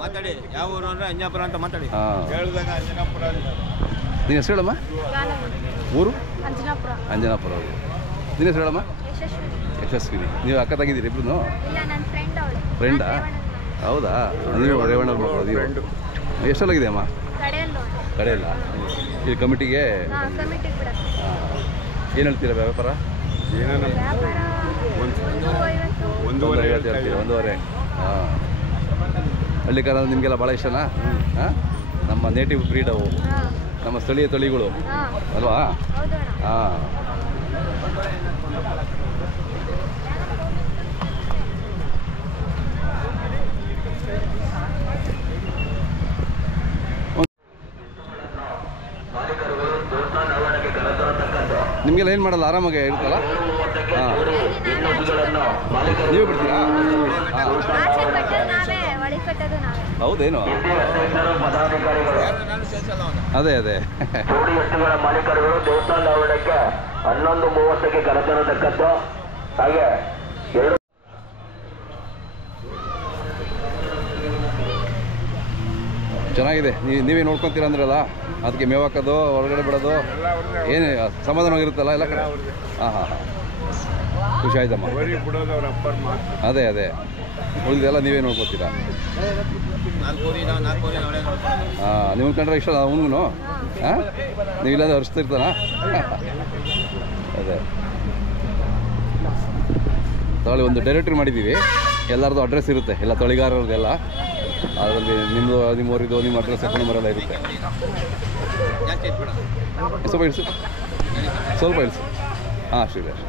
ಮಾತಾಡಿ ಯಾವ ಊರು ಅಂದರೆ ಅಂಜನಾಪುರ ಅಂತ ಮಾತಾಡಿ. ಹಾಂ, ಹೇಳಿದಾಗ ಅಂಜನಾಪುರ. ನಿನ್ನ ಹೆಸರು ಹೇಳಮ್ಮ? ಊರು ಅಂಜನಾಪುರ. ಅಂಜನಾಪುರ. ನಿನ್ನ ಹೆಸರು ಹೇಳಮ್ಮ? ಯಶಸ್ವಿನಿ. ನೀವು ಅಕ್ಕ ತಂಗಿದ್ದೀರಿ ಇಬ್ರು? ಇಲ್ಲ, ನನ್ನ ಫ್ರೆಂಡ್ ಅವಳು. ಫ್ರೆಂಡಾ? ಹೌದಾ? ನೀವು ರೇವಣ್ಣವ್ರ ಮಕ್ಕಳು ನೀವು? ಎಷ್ಟಲ್ಲಾಗಿದೆ ಅಮ್ಮ? ಕಡೆಯಲ್ಲ. ಈ ಕಮಿಟಿಗೆ ಏನು ಹೇಳ್ತೀರಾ ವ್ಯಾಪಾರ? ಒಂದೂವರೆ ಹೇಳ್ತೀರಾ? ಒಂದೂವರೆ. ಹಾಂ, ಹಳ್ಳಿಕಾರ ನಿಮಗೆಲ್ಲ ಭಾಳ ಇಷ್ಟನಾ? ಹಾಂ, ನಮ್ಮ ನೇಟಿವ್ ಬ್ರೀಡ್ ಅವು, ನಮ್ಮ ಸ್ಥಳೀಯ ತಳಿಗಳು ಅಲ್ವಾ? ಹಾಂ. ನಿಮಗೆಲ್ಲ ಏನು ಮಾಡಲ್ಲ, ಆರಾಮಾಗಿ ಇರುತ್ತಲ್ಲ? ಹಾಂ, ನೀವೇ ಬಿಡ್ತೀರಾ? ಹಾಂ, ಹೌದೇನು? ಅದೇ ಅದೇ ಮಾಲೀಕರುಗಳು ದೇವಸ್ಥಾನ ಆವರಣಕ್ಕೆ 11:30ಕ್ಕೆ ಕರೆತರತಕ್ಕದ್ದು. ಹಾಗೆ ಚೆನ್ನಾಗಿದೆ. ನೀವೇ ನೋಡ್ಕೊತೀರ ಅಂದ್ರಲ್ಲ, ಅದಕ್ಕೆ ಮೇವು ಹಾಕೋದು, ಹೊರಗಡೆ ಬಿಡೋದು ಏನು ಸಮಾಧಾನವಾಗಿರುತ್ತಲ್ಲ ಎಲ್ಲ ಕಡೆ? ಹಾಂ ಹಾಂ ಹಾಂ, ಖುಷಿ ಆಯ್ತಮ್ಮ. ಅದೇ ಅದೇ, ಉಳಿದೆಲ್ಲ ನೀವೇ ನೋಡ್ಕೊತೀರಾ? ಹಾಂ, ನೀವು ಕಂಡ್ರೆ ಇಷ್ಟ ಅವನಿಗೂ? ಹಾಂ, ನೀವಿಲ್ಲಾಂದ್ರೆ ಹರಿಸ್ತಿರ್ತಾನ? ಅದೇ ತಗೊಳ್ಳಿ, ಒಂದು ಡೈರೆಕ್ಟ್ರಿ ಮಾಡಿದ್ದೀವಿ, ಎಲ್ಲರದ್ದು ಅಡ್ರೆಸ್ ಇರುತ್ತೆ, ಎಲ್ಲ ತಳಿಗಾರರದೆಲ್ಲ. ಅದರಲ್ಲಿ ನಿಮ್ಮವರಿದ್ದು ನಿಮ್ಮ ಅಡ್ರೆಸ್ ಫೋನ್ ನಂಬರ್ ಎಲ್ಲ ಇರುತ್ತೆ. ಸ್ವಲ್ಪ ಇಳಿಸು, ಸ್ವಲ್ಪ ಇಳಿಸು. ಹಾಂ, ಅಷ್ಟೇ ಅಷ್ಟೇ.